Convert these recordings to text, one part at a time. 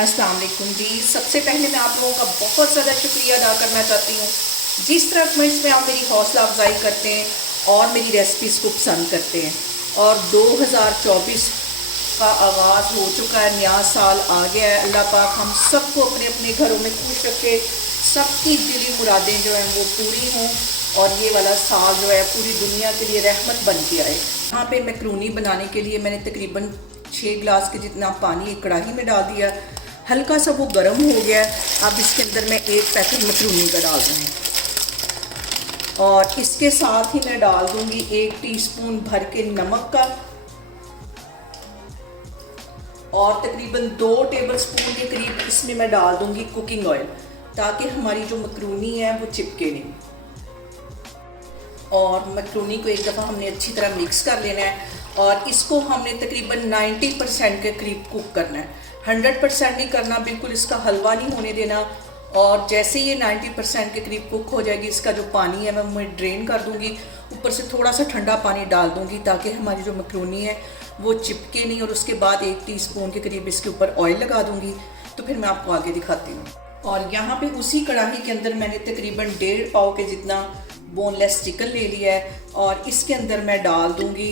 अस्सलाम वालेकुम जी। सबसे पहले मैं आप लोगों का बहुत ज़्यादा शुक्रिया अदा करना चाहती हूँ जिस तरह कमेंट्स में आप मेरी हौसला अफजाई करते हैं और मेरी रेसिपीज़ को पसंद करते हैं। और 2024 का आगाज़ हो चुका है, नया साल आ गया है। अल्लाह पाक हम सबको अपने अपने घरों में खुश रखे, सबकी दिली मुरादें जो हैं वो पूरी हों और ये वाला साल जो है पूरी दुनिया के लिए रहमत बन के आए। यहाँ पे मैक्रोनी बनाने के लिए मैंने तकरीबन 6 गिलास के जितना पानी एक कढ़ाई में डाल दिया। हल्का सा वो गर्म हो गया। अब इसके अंदर मैं एक पैकेट मैक्रोनी का डाल दूँगी और इसके साथ ही मैं डाल दूँगी 1 टीस्पून भर के नमक का और तकरीबन 2 टेबलस्पून के करीब इसमें मैं डाल दूँगी कुकिंग ऑयल, ताकि हमारी जो मैक्रोनी है वो चिपके नहीं। और मैक्रोनी को एक दफ़ा हमने अच्छी तरह मिक्स कर लेना है और इसको हमने तकरीबन 90% के करीब कुक करना है। 100% नहीं करना, बिल्कुल इसका हलवा नहीं होने देना। और जैसे ये 90% के करीब कुक हो जाएगी, इसका जो पानी है मैं ड्रेन कर दूँगी। ऊपर से थोड़ा सा ठंडा पानी डाल दूँगी ताकि हमारी जो मैक्रोनी है वो चिपके नहीं। और उसके बाद 1 टीस्पून के करीब इसके ऊपर ऑयल लगा दूँगी। तो फिर मैं आपको आगे दिखाती हूँ। और यहाँ पे उसी कढ़ाई के अंदर मैंने तकरीबन 1.5 पाव के जितना बोनलेस चिकन ले लिया है और इसके अंदर मैं डाल दूँगी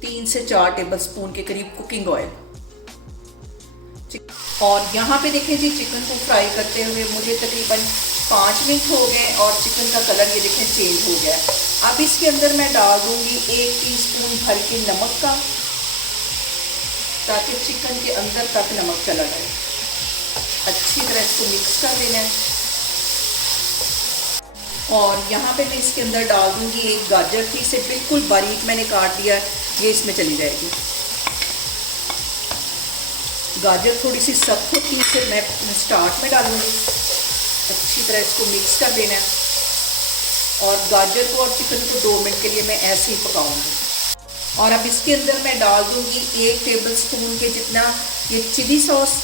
3 से 4 टेबलस्पून के करीब कुकिंग ऑयल। और यहाँ पे देखें जी, चिकन को फ्राई करते हुए मुझे तकरीबन 5 मिनट हो गए और चिकन का कलर ये देखें चेंज हो गया है। अब इसके अंदर मैं डाल दूँगी 1 टीस्पून भर के नमक का, ताकि चिकन के अंदर तक नमक चला जाए। अच्छी तरह इसको मिक्स कर लेना है। और यहाँ पे मैं इसके अंदर डाल दूँगी एक गाजर थी, इसे बिल्कुल बारीक मैंने काट दिया, ये इसमें चली जाएगी। गाजर थोड़ी सी सख्त होती है, फिर मैं स्टार्ट में डालूँगी। अच्छी तरह इसको मिक्स कर देना है और गाजर को और चिकन को 2 मिनट के लिए मैं ऐसे ही पकाऊँगी। और अब इसके अंदर मैं डाल दूँगी 1 टेबलस्पून के जितना ये चिली सॉस,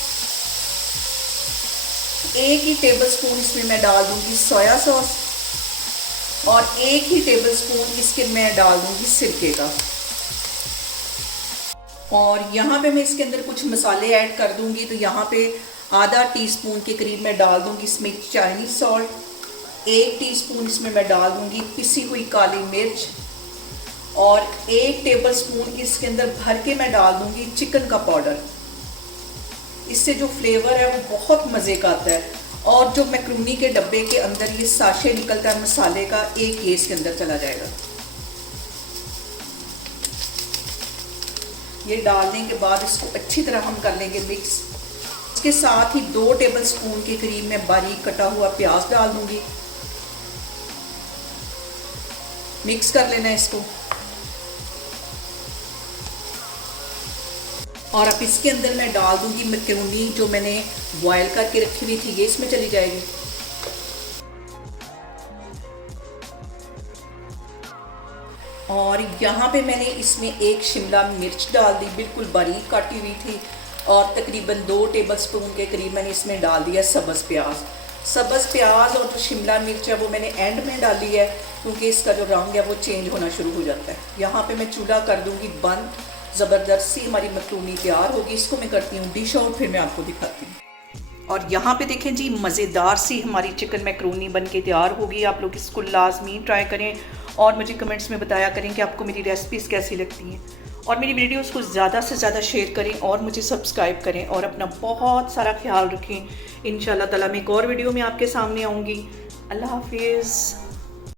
1 ही टेबलस्पून इसमें मैं डाल दूँगी सोया सॉस और 1 ही टेबलस्पून इसके मैं डाल दूँगी सिरके का। और यहाँ पे मैं इसके अंदर कुछ मसाले ऐड कर दूँगी। तो यहाँ पे आधा टीस्पून के करीब मैं डाल दूँगी इसमें चाइनीज़ सॉल्ट, 1 टीस्पून इसमें मैं डाल दूँगी पिसी हुई काली मिर्च और 1 टेबलस्पून इसके अंदर भर के मैं डाल दूँगी चिकन का पाउडर। इससे जो फ्लेवर है वो बहुत मज़े का आता है। और जो मैक्रोनी के डब्बे के अंदर ये साशे निकलता है मसाले का, एक ये इसके अंदर चला जाएगा। ये डालने के बाद इसको अच्छी तरह हम कर लेंगे मिक्स। इसके साथ ही 2 टेबलस्पून के करीब मैं बारीक कटा हुआ प्याज डाल दूंगी। मिक्स कर लेना है इसको। और अब इसके अंदर मैं डाल दूंगी मैक्रोनी जो मैंने बॉयल करके रखी हुई थी, ये इसमें चली जाएगी। और यहाँ पे मैंने इसमें 1 शिमला मिर्च डाल दी, बिल्कुल बारीक काटी हुई थी। और तकरीबन 2 टेबलस्पून के करीब मैंने इसमें डाल दिया सब्ज़ प्याज। सब्ज़ प्याज और जो शिमला मिर्च है वो मैंने एंड में डाली है, क्योंकि इसका जो रंग है वो चेंज होना शुरू हो जाता है। यहाँ पे मैं चूल्हा कर दूँगी बंद। ज़बरदस्त सी हमारी मैक्रोनी तैयार होगी। इसको मैं करती हूँ डिश आउट, फिर मैं आपको दिखाती हूँ। और यहाँ पे देखें जी, मज़ेदार सी हमारी चिकन मैक्रोनी बन के तैयार होगी। आप लोग इसको लाजमी ट्राई करें और मुझे कमेंट्स में बताया करें कि आपको मेरी रेसिपीज़ कैसी लगती हैं। और मेरी वीडियोस को ज़्यादा से ज़्यादा शेयर करें और मुझे सब्सक्राइब करें और अपना बहुत सारा ख्याल रखें। इंशाल्लाह ताला मैं एक और वीडियो में आपके सामने आऊँगी। अल्लाह हाफिज़।